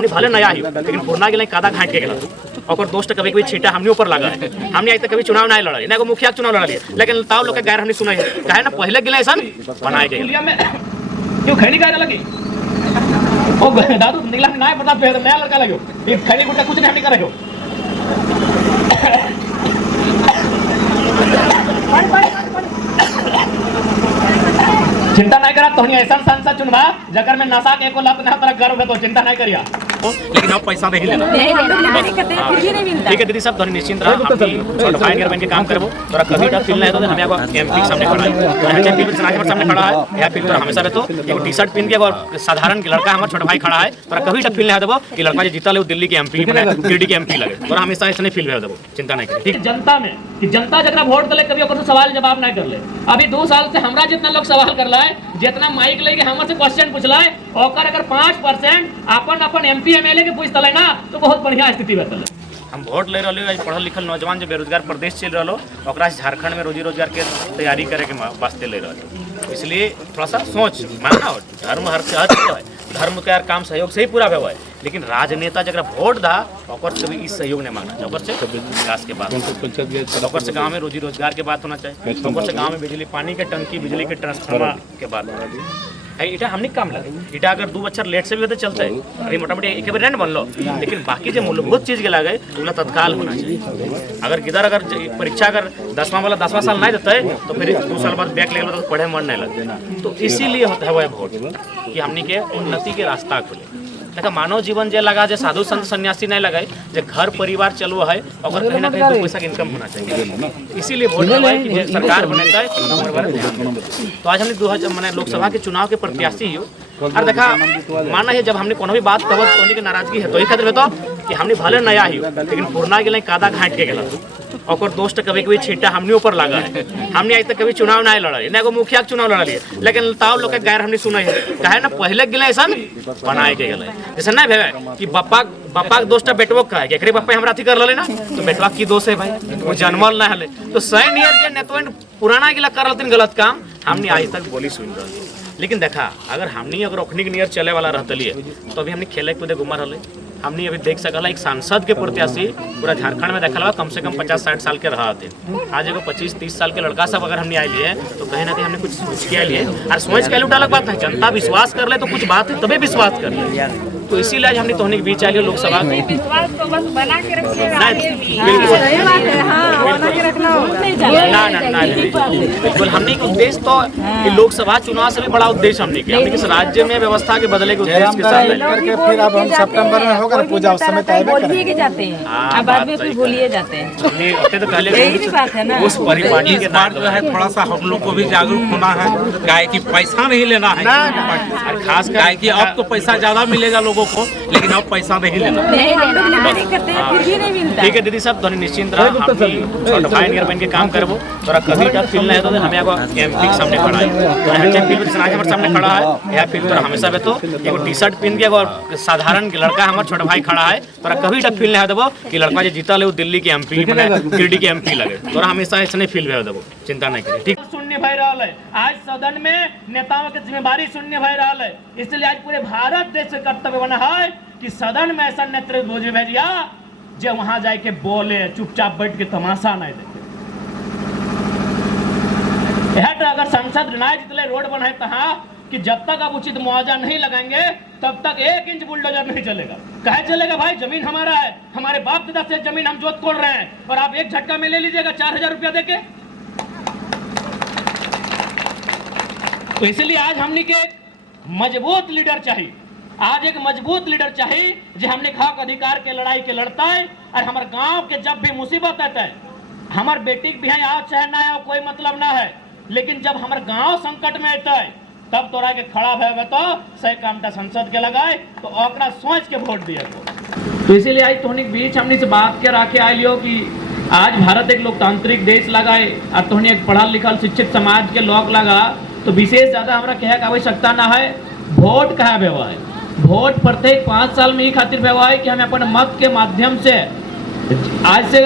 हमने भले नया ही लेकिन पुराना गेल कादा घाट के गेल और दोस्त कभी कभी छीटा हमने ऊपर लगा है। हमने आज तक कभी चुनाव नहीं लड़ा ना मुखिया चुनाव लड़ा लिए लेकिन ताव लोग के गैर हमने सुना है कहे ना पहले गिला ऐसा बनाए गए क्यों खैनी का लगी ओ दादू निकला ना पता नया लड़का लगे ये खैनी गुट्टा कुछ नहीं करे चिंता नहीं करा तो ऐसा सांसद चुनवा जगर में नशा के एको लत ना तरह गर्व है तो चिंता नहीं करिया लेकिन अब पैसा नहीं लेना ठीक है दीदी सब धनी निश्चिंत रहा छोटे भाई के बन के काम करबो तोरा कभी का फील नहीं तो हमें एगो एमपी सामने खड़ा है एमपी के सामने खड़ा है या फिर तोरा हमेशा रहतो एगो टी-शर्ट पहन के एगो साधारण लड़का हमर छोटा भाई खड़ा है तोरा कभी का फील नहीं देबो कि लड़का जे जीतल है दिल्ली के एमपी बने गिरडी के एमपी लगे तोरा हमेशा ऐसे फील देबो चिंता नहीं कर ठीक जनता में कि जनता जकरा वोट दले कभी ओकर सवाल जवाब नहीं करले अभी 2 साल से हमरा जितना लोग सवाल करला है जितना माइक लेके हमर से क्वेश्चन पूछला है ओकर अगर 5% अपन एमपी एमएलए के पूछ तले ना तो बहुत बढ़िया स्थिति बतल हम वोट ले रहलियो आज पढ़ल लिखल नौजवान जो बेरोजगार प्रदेश चल रहलो ओकरा झारखंड में रोजी रोजगार के तैयारी करे के वास्ते ले रहलियो इसलिए थोड़ा सा सोच मानना धर्म हर से है धर्म के यार काम सहयोग से ही पूरा हुआ है लेकिन राजनेता जगह वोट दा ओकर से कभी इस सहयोग नहीं मांगना ओकर से विकास के बात ओकर से गांव में रोजी रोजगार के बात होना चाहिए ओकर से गांव में बिजली पानी के टंकी बिजली के ट्रांसफार्मर के बात होना चाहिए इटा हमने काम लगे इटा अगर 2 बच्चर लेट से भी होते चलते है अभी मोटा मोटी एक बार बन लो लेकिन बाकी जो मूलभूत चीज के लगे उन्हें तत्काल होना चाहिए अगर किधर अगर परीक्षा अगर 10वां वाला 10वां साल नहीं देता है तो फिर 2 साल बाद बैक लेगा तो पढ़े मन नहीं लगता तो इसीलिए होता है वोट कि हमने के उन्नति के रास्ता खुले देखा मानव जीवन जे लगा जे साधु संत सन्यासी नहीं लगाए जे घर परिवार चलो है और कहीं ना कहीं 2 पैसा इनकम होना चाहिए इसीलिए वोट दबाए कि सरकार बनेगा है तो आज हमने 2000 मैंने लोकसभा के चुनाव के प्रत्याशी हो और देखा माना है जब हमने कोनो भी बात कहब तो की नाराजगी है तो एक खातिर बताओ कि हमने भले नया ही लेकिन पुराना गेल कादा घाट के गेल और दोस्त कभी कभी छीटा हमने ऊपर लगा है हमने आज तक कभी चुनाव नहीं लड़ा ना एगो मुखिया चुनाव लड़ा लिए लेकिन ताव लोग के गैर हमने सुना है कहे ना पहले गिला ऐसा बनाए के गेल जैसे नहीं भेवे कि बापा दोस्त बेटवो का है एकरे बापा हमरा अथी कर लले ना तो बेटवा की दोष है भाई वो जन्मल ना हले तो सही नियर जे नेतवन पुराना गिला कर लतिन गलत काम हमने आज तक बोली सुन रही लेकिन देखा अगर हमने अगर ओखनी के नियर चले वाला रहतलिए तो अभी हमने खेले कूदे घुमा रहे हमने अभी देख सकला एक सांसद के प्रत्याशी पूरा झारखंड में देखा कम से कम 50-60 साल के रहा थे आज एगो 25-30 साल के लड़का सब अगर हमने आए लिए तो कहीं ना कहीं हमने कुछ सोच के लिए और सोच के उठा अलग बात है जनता विश्वास कर ले तो कुछ बात है तभी विश्वास कर ले तो इसीलिए आज हमने तोहने के बीच आई लोकसभा में विश्वास तो बस बना के रखिएगा बिल्कुल हमने के उद्देश्य तो लोकसभा चुनाव से भी बड़ा उद्देश्य हमने किया हमने किस राज्य में व्यवस्था के बदले के उद्देश्य के साथ फिर अब हम सितंबर में होगा पूजा उस समय तय करेंगे जाते हैं बाद में फिर भूलिए जाते हैं हमने होते तो पहले उस परिपाटी के बात जो है थोड़ा सा हम लोग को भी जागरूक होना है गाय की पैसा नहीं लेना है खास गाय की अब तो पैसा ज्यादा मिलेगा लोगों को लेकिन अब पैसा नहीं लेना ठीक है दीदी सब धनी निश्चिंत रहा छोटे भाई के बन के काम करबो तोरा कभी का फील नहीं तो हमें एगो एमपी के सामने खड़ा है एमपी के सामने खड़ा है या फिर तोरा हमेशा बेतो एगो टी-शर्ट पहन के एगो साधारण लड़का हमर छोटा भाई खड़ा है तोरा कभी का फील नहीं देबो कि लड़का जे जीतल है दिल्ली के एमपी बने गिरडी के एमपी लगे तोरा हमेशा ऐसे फील भेज देबो चिंता नहीं करी ठीक शून्य भय रहल है आज सदन में नेताओं की जिम्मेदारी शून्य भय रहल है इसलिए आज पूरे भारत देश के कर्तव्य बना है कि सदन में ऐसा नेतृत्व भेजिया जो वहां जाके बोले चुपचाप बैठ के तमाशा नहीं देखे अगर संसद ना जितने रोड बनाए तहाँ कि जब तक आप उचित मुआवजा नहीं लगाएंगे तब तक 1 इंच बुलडोजर नहीं चलेगा कहे चलेगा भाई जमीन हमारा है हमारे बाप दादा से जमीन हम जोत तोड़ रहे हैं और आप एक झटका में ले लीजिएगा 4000 रुपया देके तो इसलिए आज हमने के मजबूत लीडर चाहिए आज एक मजबूत लीडर चाहिए जो हमने हक अधिकार के लड़ाई के लड़ता है और हमारे गांव के जब भी मुसीबत आता है हमारे बेटी के भी आओ चाहे ना आओ कोई मतलब ना है लेकिन जब हमारे गांव संकट में आता है तब तोरा के खड़ा भे तो सही कामटा संसद के लगाए तो ओकरा सोच के वोट दिए तो इसीलिए आज तोहनी के बीच हमने से बात के रखे आइलियो कि आज भारत एक लोकतांत्रिक देश लगाए और तोहनी एक पढ़ल लिखल शिक्षित समाज के लोग लगा तो विशेष ज्यादा हमारा कहे की आवश्यकता ना है वोट कहा व्यवहार है वोट प्रत्येक 5 साल में ही खातिर व्यवहार है कि हमें अपने मत के माध्यम से आज से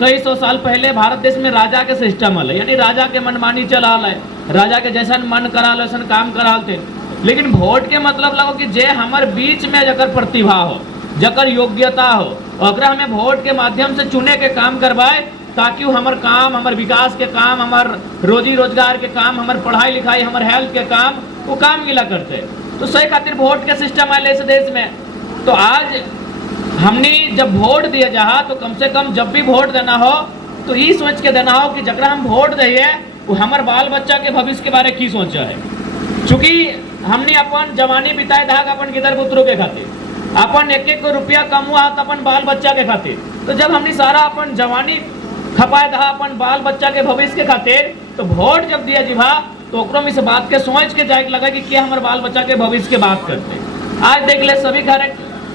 कई 100 साल पहले भारत देश में राजा के सिस्टम है यानी राजा के मनमानी चला है राजा के जैसा मन करा वैसा काम करा थे लेकिन वोट के मतलब लगो कि जे हमारे बीच में अगर प्रतिभा हो जकर योग्यता हो, ओकरा हमें वोट के माध्यम से चुने के काम करवाए, ताकि वो हमार काम, हमार विकास के काम, हमार रोजी रोजगार के काम, हमार पढ़ाई लिखाई, हमार हेल्थ के काम, वो काम मिला करते। तो सही खातिर वोट के सिस्टम आए इस देश में। तो आज हमने जब वोट दिया जहाँ, तो कम से कम जब भी वोट देना हो तो ये सोच के देना हो कि जकरा हम वोट दिए वो हमारे बाल बच्चा के भविष्य के बारे की सोचा है। चूँकि हमने अपन जवानी बिताए धाक अपन गिदर पुत्रों के खातिर, अपन एक एक रुपया कमुआ तो अपन बाल बच्चा के खातिर। तो जब हमने सारा अपन जवानी खपाए था अपन बाल बच्चा के भविष्य के खातिर, तो वोट जब दिया जीभा तो ओकरों में से बात के सोच के जाए लगा कि क्या हमारे बाल बच्चा के भविष्य के बात करते। आज देख ले सभी घर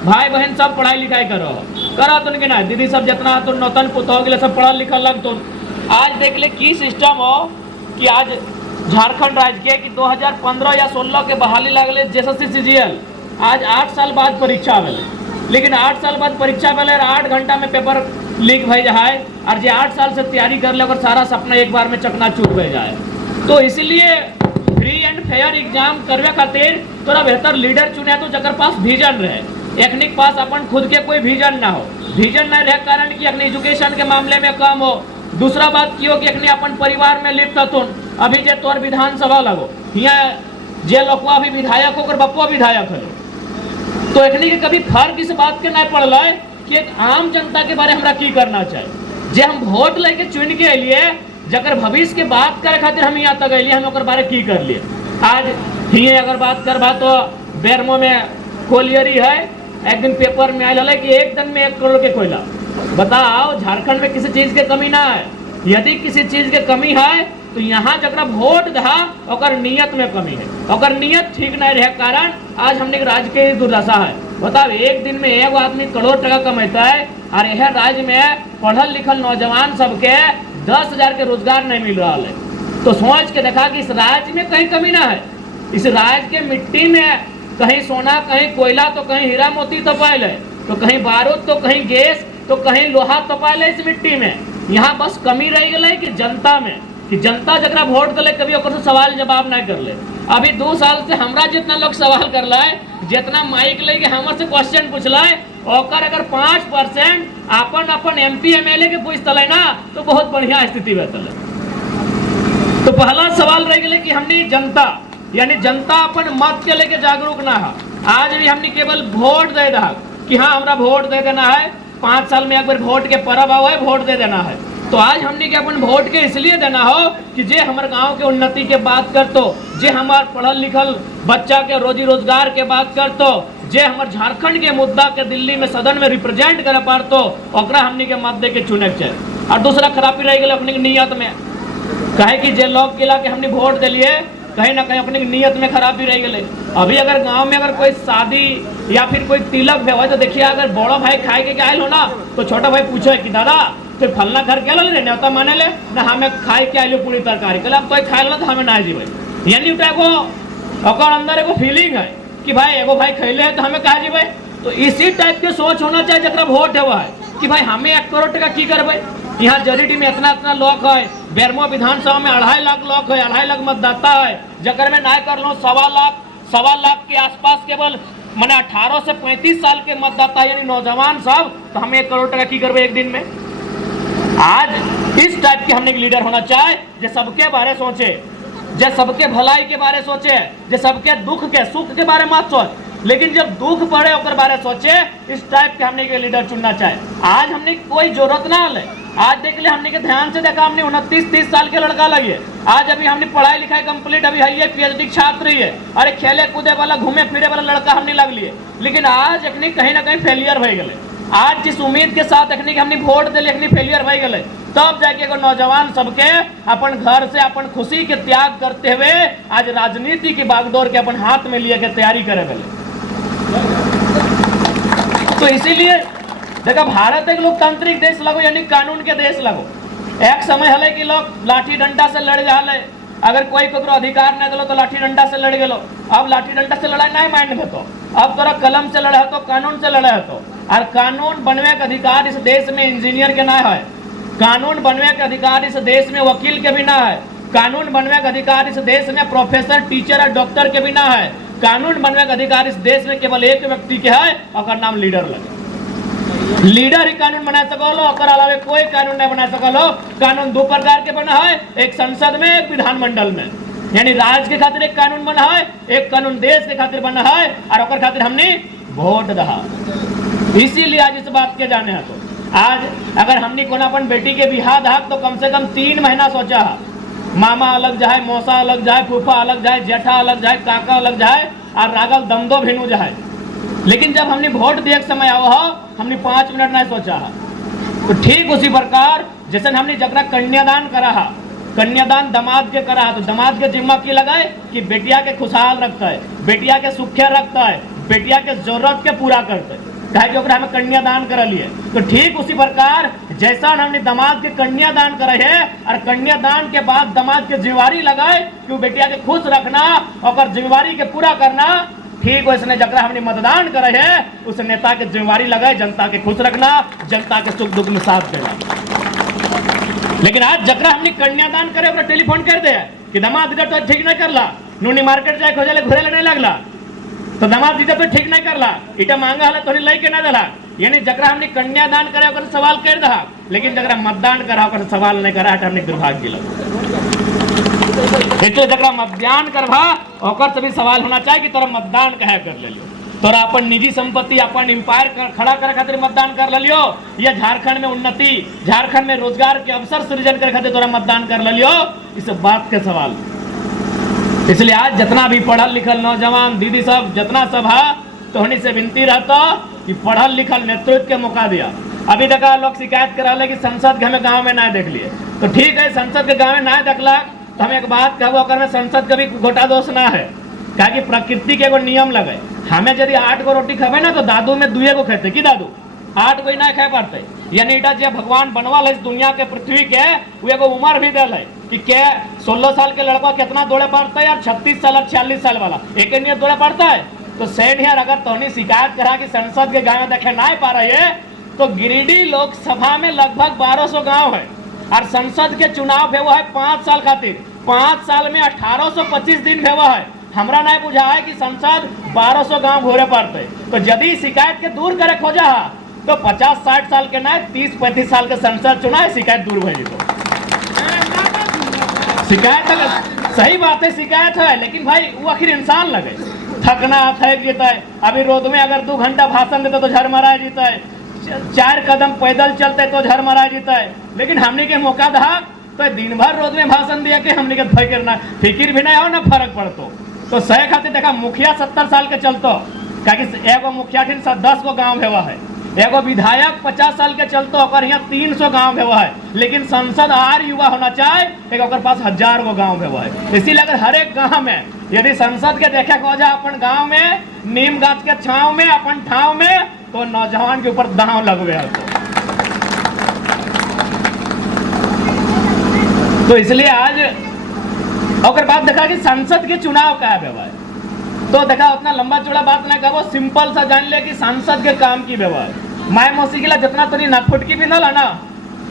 भाई बहन सब पढ़ाई लिखाई करा तो नहीं, दीदी सब जितना तो नौतन पुत हो गए सब पढ़ल लिखल लग। तो आज देख ले की सिस्टम हो कि आज झारखंड राज्य के कि 2015 या 16 के बहाली लगले JSSC CGL, आज 8 साल बाद परीक्षा भेल, लेकिन 8 साल बाद परीक्षा भेल 8 घंटा में पेपर लीक भे जाए, और जो 8 साल से तैयारी कर ले और सारा सपना एक बार में चकनाचूर हो जाए। तो इसलिए फ्री एंड फेयर एग्जाम करवे खातिर थोड़ा बेहतर लीडर चुने तो जकर पास विजन रहे। एकनी के पास अपन खुद के कोई विजन ना हो, विजन न रहे कारण कि अखनी एजुकेशन के मामले में कम हो। दूसरा बात की हो कि अखनी अपन परिवार में लिप्त हतुन। अभी जे तोर विधानसभा लगो यहाँ जे लोकवा भी विधायक होकर बप्पो विधायक हो, तो एकनी के कभी फर्क इस बात के नहीं पड़ल है कि एक आम जनता के बारे हमरा की करना चाहिए। जे हम वोट लेके चुन के अलिए, जकर भविष्य के बात करे खातिर हम यहाँ तक अलिए, हम ओकर बारे की कर लिए। आज हिये अगर बात करबा तो बेरमो में कोलियरी है, एक दिन पेपर में आयल है कि एक दिन में 1 करोड़ के कोयला। बताओ झारखंड में किसी चीज के कमी ना है। यदि किसी चीज के कमी है तो यहाँ जकरा वोट दहा ओकर नियत में कमी है, ओकर नियत ठीक नहीं रहे कारण आज हमने राज्य के दुर्दशा है। बताओ एक दिन में एगो आदमी करोड़ टका कमाता है और यह राज्य में पढ़ल लिखल नौजवान सबके 10,000 के रोजगार नहीं मिल रहा है। तो सोच के देखा कि इस राज्य में कहीं कमी ना है। इस राज्य के मिट्टी में कहीं सोना, कहीं कोयला, तो कहीं हीरा मोती तपायल है, तो कहीं बारूद, तो कहीं गैस, तो कहीं लोहा तपायल है इस मिट्टी में। यहाँ बस कमी रह गई कि जनता में, कि जनता जकरा वोट दिले कभी ओकर सवाल जवाब नहीं कर ले। अभी 2 साल से हमरा जितना लोग सवाल कर लाए, जितना माइक लेके हमर से क्वेश्चन पूछला है, ओकर अगर 5% अपन MP MLA के पूछ तले ना तो बहुत बढ़िया स्थिति बेहतर है। तो पहला सवाल रह गए कि हमने जनता यानी जनता अपन मत के लेके जागरूक ना है। आज भी हमने केवल वोट दे रहा कि हाँ हमरा वोट दे देना है, 5 साल में एक बार वोट के पर्व आओ है, वोट दे देना है। तो आज हमने के अपन वोट के इसलिए देना हो कि जे हमारे गांव के उन्नति के बात करतो, जे हमारे पढ़ल लिखल बच्चा के रोजी रोजगार के बात करतो, जे हमारे झारखंड के मुद्दा के दिल्ली में सदन में रिप्रेजेंट कर पारतो, ओकरा हमने के मत दे के चुने के चाहिए। और दूसरा खराबी रह गई अपने नियत में, कहे कि जे लोग किला के हमने वोट दिलिए कहीं ना कहीं अपने नियत में खराबी रह गई। अभी अगर गांव में अगर कोई शादी या फिर कोई तिलक भी हो तो देखिए अगर बड़ा भाई खाए के आयल हो ना तो छोटा भाई पूछे कि दादा तो फलना घर के ले न्योता माने ले ना, हमें खाए के आइलो पूरी तरकारी कल कोई खाए ला तो हमें ना जीवे। यानी एगो अंदर एगो फीलिंग है कि भाई एगो भाई खैले है तो हमें कहा जीवे। तो इसी टाइप के सोच होना चाहिए जरा वोट है कि भाई हमें 1 करोड़ टका की करबे। यहाँ जरीडी में इतना लोग है, बेरमो विधानसभा में 2.5 लाख लोग है, 2.5 लाख मतदाता है, जकर में ना कर लो 1.25 लाख के आसपास केवल मैंने 18 से 35 साल के मतदाता यानी नौजवान सब, तो हमें 1 करोड़ टका की करबे एक दिन में। आज इस टाइप के हमने एक लीडर होना चाहिए जो सबके बारे सोचे, जो सबके भलाई के बारे सोचे, जो सबके दुख के सुख के बारे मत सोच, लेकिन जब दुख पड़े ओकर बारे सोचे। इस टाइप के हमने के लीडर चुनना चाहे। आज हमने कोई जरूरत ना ले, आज देख ले हमने के ध्यान से देखा, हमने 29-30 साल के लड़का लगे, आज अभी हमने पढ़ाई लिखाई कंप्लीट अभी है, PhD छात्र ही है, अरे खेले कूदे वाला घूमे फिरे वाला लड़का हमने लग लिए, लेकिन आज अखनी कहीं ना कहीं फेलियर हो गए। आज जिस उम्मीद के साथ अखनी हमने वोट दिले अखनी फेलियर हो गए, तब जाके एगो नौजवान सबके अपन घर से अपन खुशी के त्याग करते हुए आज राजनीति की बागडोर के अपन हाथ में लिए के तैयारी करे गए। तो इसीलिए देखा भारत एक लोकतांत्रिक देश लगो यानी कानून के देश लगो। एक समय हले कि लोग लाठी डंडा से लड़ जाले, अगर कोई ककरो अधिकार नहीं दिलो तो लाठी डंडा से लड़ गेलो। अब लाठी डंडा से लड़ाई नहीं मांग देतो, अब तोरा कलम से लड़े तो कानून से लड़े तो। और कानून बनवे के अधिकार इस देश में इंजीनियर के ना है, कानून बनवे के अधिकार इस देश में वकील के भी ना है, कानून बनवे के अधिकार इस देश में प्रोफेसर टीचर और डॉक्टर के भी ना है। कानून बनने का अधिकार इस देश में केवल एक व्यक्ति के है, और नाम लीडर लगे। लीडर ही कानून बना सको, और अलावे कोई कानून नहीं बना सको। कानून दो प्रकार के बना है, एक संसद में, एक विधानमंडल में। यानी राज्य के खातिर एक कानून बना है, एक कानून देश के खातिर बना है, और ओकर खातिर हमने वोट दहा। इसीलिए आज इस बात के जाने हैं। तो आज अगर हमने कोना अपन बेटी के बिहार दहा तो कम से कम 3 महीना सोचा है। मामा अलग जाए, मौसा अलग जाए, फूफा अलग जाए, जेठा अलग जाए, काका अलग जाए, और रागल दमदो भेनू जाए। लेकिन जब हमने वोट दिए समय आओ हमने 5 मिनट नहीं सोचा है। तो ठीक उसी प्रकार जैसे हमने जगरा कन्यादान करा है, कन्यादान दामाद के करा है, तो दामाद के जिम्मा की लगाए कि बेटिया के खुशहाल रखता है, बेटिया के सुखे रखता है, बेटिया के जरूरत के पूरा करता है, कहे कि हमें कन्यादान कर लिए। तो ठीक उसी प्रकार जैसा हमने दामाद के कन्यादान करे है, और कन्यादान के बाद दामाद के जिम्मेवारी लगाए कि वो बेटिया के खुश रखना और जिम्मेवारी के पूरा करना, ठीक वैसे जकरा हमने मतदान करे है उस नेता के जिम्मेवारी लगाए जनता के खुश रखना, जनता के सुख दुख में साथ देना। लेकिन आज जकरा हमने कन्यादान करे ओकरा टेलीफोन कर दे कि दामाद दीदा तो ठीक नहीं करला, नूनी मार्केट जाए खोजे घुरे नहीं लगला, तो दामाद दीदा तो ठीक नहीं करला, इटा मांगा हला तो लई के ना दला। यानी जकरा हमने कन्यादान करे ओकर सवाल कर दहा, लेकिन जकरा मतदान करा ओकर सवाल नहीं करा, हमने दुर्भाग्य लगा। इसलिए जकरा मतदान करवा ओकर से भी सवाल होना चाहिए कि तोरा मतदान कहे कर ले लियो, तोरा अपन निजी संपत्ति अपन एम्पायर खड़ा करे खातिर मतदान कर ले लियो, या झारखंड में उन्नति, झारखंड में रोजगार के अवसर सृजन करे खातिर तोरा मतदान कर ले लियो, इस बात के सवाल। इसलिए आज जितना भी पढ़ल लिखल नौजवान दीदी सब जितना सब है, तो उन्हीं से विनती रहता कि पढ़ल लिखल नेतृत्व के मौका दिया। अभी देखा लोग शिकायत करा ले कि संसद के हमें गाँव में ना देख लिए, तो ठीक है संसद के गाँव में ना देखला तो हम एक बात कहबो अगर में संसद का भी गोटा दोष ना है, क्या कि प्रकृति के एगो नियम लगे। हमें यदि 8 गो रोटी खेबे ना तो दादू में 2 गो खेते कि दादू 8 गो ना खाए पड़ते। यानी जो भगवान बनवाल है इस दुनिया के पृथ्वी के वो एगो उम्र भी दिल है कि के 16 साल के लड़का कितना दौड़े पड़ता है, और 36 साल और 46 साल वाला एक नियत दौड़े पड़ता है। तो सेठ यार अगर तोहनी शिकायत करा कि संसद के गाँव में देखे ना पा रही है, तो गिरिडीह लोकसभा में लगभग 1200 गाँव है, और संसद के चुनाव भेवा है 5 साल खातिर। 5 साल में 1825 दिन भेवा है। हमरा नहीं बुझा है कि संसद 1200 गांव घोरे पड़ते। तो यदि शिकायत के दूर करे खोजा तो 50-60 साल के ना 30-35 साल के संसद चुनाव शिकायत दूर भई। तो शिकायत सही बात है, शिकायत है, लेकिन भाई वो आखिर इंसान लगे, थकना थक जीता है। अभी रोड में अगर 2 घंटा भाषण देते तो झरमरा जीता है, 4 कदम पैदल चलते तो झरमरा जीता है। लेकिन हमने के मौका दहा तो दिन भर रोड में भाषण दिया कि हमने के फिक्र भी नहीं हो ना फर्क पड़तो। तो सही खातिर देखा मुखिया 70 साल के चलतो, क्या एगो मुखिया 10 गो गाँव भेवा है, एगो विधायक 50 साल के चलतो और यहाँ 300 गाँव भेवा है। लेकिन संसद आर युवा होना चाहे एक पास 1000 गो गाँव भेवा है। इसीलिए अगर हर एक गाँव में यदि संसद के देखे को जा अपन गाँव में नीम गाछ के छाव में अपन ठाव में, तो नौजवान के ऊपर दांव लगवे। तो इसलिए आज और बात देखा कि संसद के चुनाव का है व्यवहार, तो देखा उतना लंबा चौड़ा बात ना कहो, सिंपल सा जान ले कि संसद के काम की व्यवहार। माय मौसी के लिए जितना तो नागफुटकी भी ना लाना,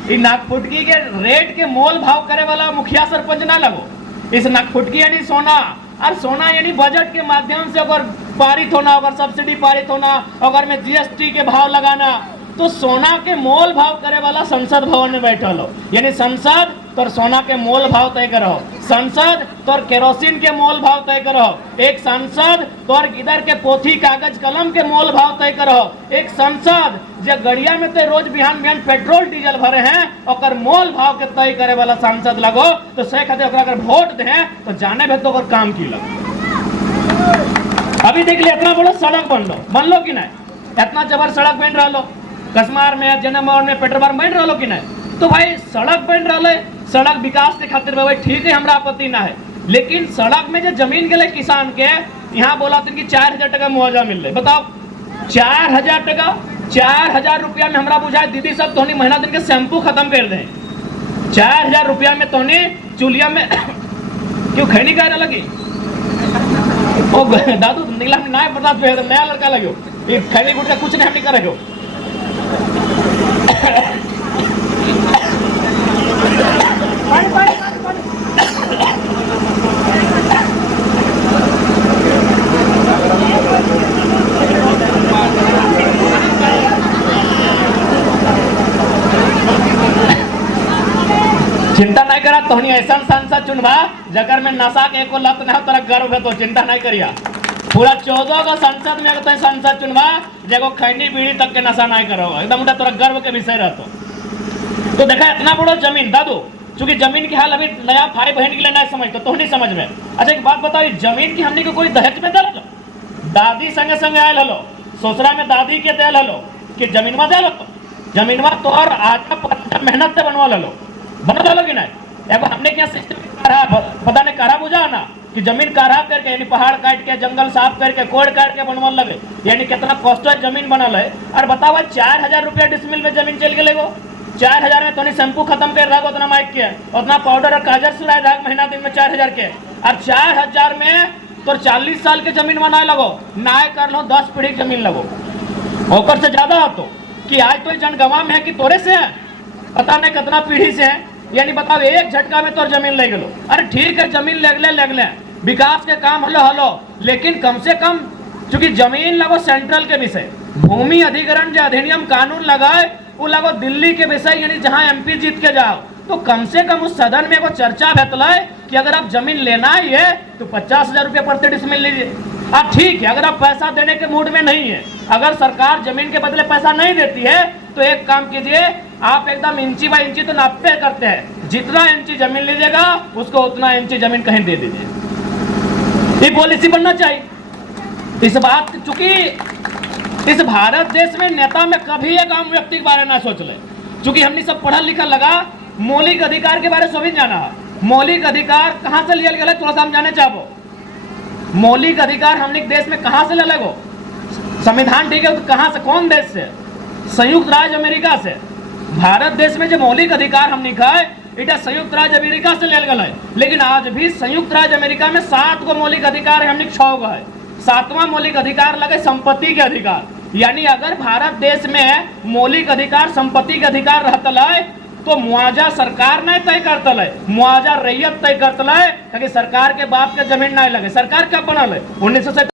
ये नागफुटकी के रेट के मोल भाव करे वाला मुखिया सरपंच ना लगो। इस नागफुटकी यानी सोना, और सोना यानी बजट के माध्यम से अगर पारित होना, अगर सब्सिडी पारित होना, अगर में जीएसटी के भाव लगाना, तो सोना के मोल भाव करे वाला संसद भवन में बैठल हो। यानी संसद तोर सोना के मोल भाव तय करो, संसद तोर केरोसिन के मोल भाव तय करो, एक संसद तोर इधर के पोथी कागज कलम के मोल भाव तय करो, एक संसद जो गड़िया में तो रोज बिहान बिहान पेट्रोल डीजल भरे हैं और मोल भाव के तय करे वाला संसद लगो। तो सही खाते अगर वोट दे तो जाने भी तो काम की लगो। अभी देख लिया इतना बड़ा सड़क बन लो कि नहीं, इतना जबर सड़क बन रहा लो, कसमार में जनमौर में पेट्रोल बन रहा लो कि नहीं। तो भाई सड़क बन रहा है, सड़क विकास के खातिर भाई ठीक है, हमरा आपत्ति ना है। लेकिन सड़क में जो जमीन के लिए किसान के यहाँ बोला कि 4000 टका मुआवजा मिल रहा है। बताओ 4000 टका, 4000 रुपया में हमरा बुझाए दीदी सब तोहनी महीना दिन के शैम्पू खत्म कर दे। 4000 रुपया में तोहनी चूल्हा में क्यों खैनी कह लगी ओ दादू नीला नया बर्दाश्त नया लड़का लगे ये खैनी गुट का कुछ नहीं हम नहीं करेगा। तोहनी ऐसा संसद चुनवा जगर में नशा के एको लत ना तोरा गर्व है तो चिंता नहीं करिया। पूरा 14 को संसद में अगर संसद चुनवा जगो खैनी बीड़ी तक के नशा नहीं करो, एकदम उठा तोरा गर्व के विषय रहतो। तो देखा इतना बड़ो जमीन दादू, चूंकि जमीन की हाल अभी नया भाई बहन के लिए नहीं समझते तो नहीं समझ में। अच्छा एक बात बताओ, जमीन की हमने को कोई दहेज में दल दादी संगे संगे आयल हलो, ससुरा में दादी के दिल हलो कि जमीनवा दिल हो, जमीनवा तो और आटा मेहनत से बनवा लो, बना लो कि नहीं। एगो हमने क्या सिस्टम पता नहीं करा बुझा ना कि जमीन काढ़ा करके यानी पहाड़ काट के जंगल साफ करके कोड़ काट के बनवा लगे, यानी कितना कॉस्ट जमीन बनल है। और बताओ 4000 रुपया डिसमिल में जमीन चल गए, 4000 में तो शैम्पू खत्म कर रहा उतना माइक के, उतना पाउडर और काजर सुराय रहा महीना दिन में 4000 के, और 4000 में तो 40 साल के जमीन बनाए लगो, नाय कर लो 10 पीढ़ी जमीन लगो होकर से ज्यादा हो तो कि आज तो जनगवा में है कि तोरे से है पता नहीं कितना पीढ़ी से है। यानी बताओ एक झटका में तोर जमीन ले गलो। अरे ठीक है जमीन ले विकास के काम हलो, लेकिन कम से कम चूंकि जमीन लगो सेंट्रल के विषय, भूमि अधिग्रहण जो अधिनियम कानून लगाए वो लगो दिल्ली के विषय, यानी जहां MP जीत के जाओ तो कम से कम उस सदन में एगो चर्चा भेटल कि अगर आप जमीन लेना ही है तो 50,000 रुपया प्रति डिसमिल लीजिए। अब ठीक है अगर आप पैसा देने के मूड में नहीं है, अगर सरकार जमीन के बदले पैसा नहीं देती है तो एक काम कीजिए, आप एकदम इंची बाई इंची तो नापे करते हैं, जितना इंची जमीन लीजिएगा उसको उतना इंची जमीन कहीं दे दीजिए। ये पॉलिसी बनना चाहिए। इस बात चूंकि इस भारत देश में नेता में कभी एक आम व्यक्ति के बारे में ना सोच ले, चूंकि हमने सब पढ़ा लिखा लगा, मौलिक अधिकार के बारे में सभी जाना है। मौलिक अधिकार कहाँ से लिया गया थोड़ा सा हम जाने चाहो, मौलिक अधिकार हमने देश में कहाँ से ले लगो, संविधान ठीक है तो कहाँ से, कौन देश से, संयुक्त राज्य अमेरिका से। भारत देश में जो मौलिक अधिकार हम लिखाए इटा संयुक्त राज्य अमेरिका से ले गए, लेकिन आज भी संयुक्त राज्य अमेरिका में 7 गो मौलिक अधिकार है, हमने 6 गो है। 7वां मौलिक अधिकार लगे संपत्ति के अधिकार, यानी अगर भारत देश में मौलिक अधिकार संपत्ति के अधिकार रहता है तो मुआवजा सरकार नहीं तय करता है, मुआवजा रैयत तय करता है, ताकि सरकार के बाप के जमीन नहीं लगे। सरकार कब बनल है 1947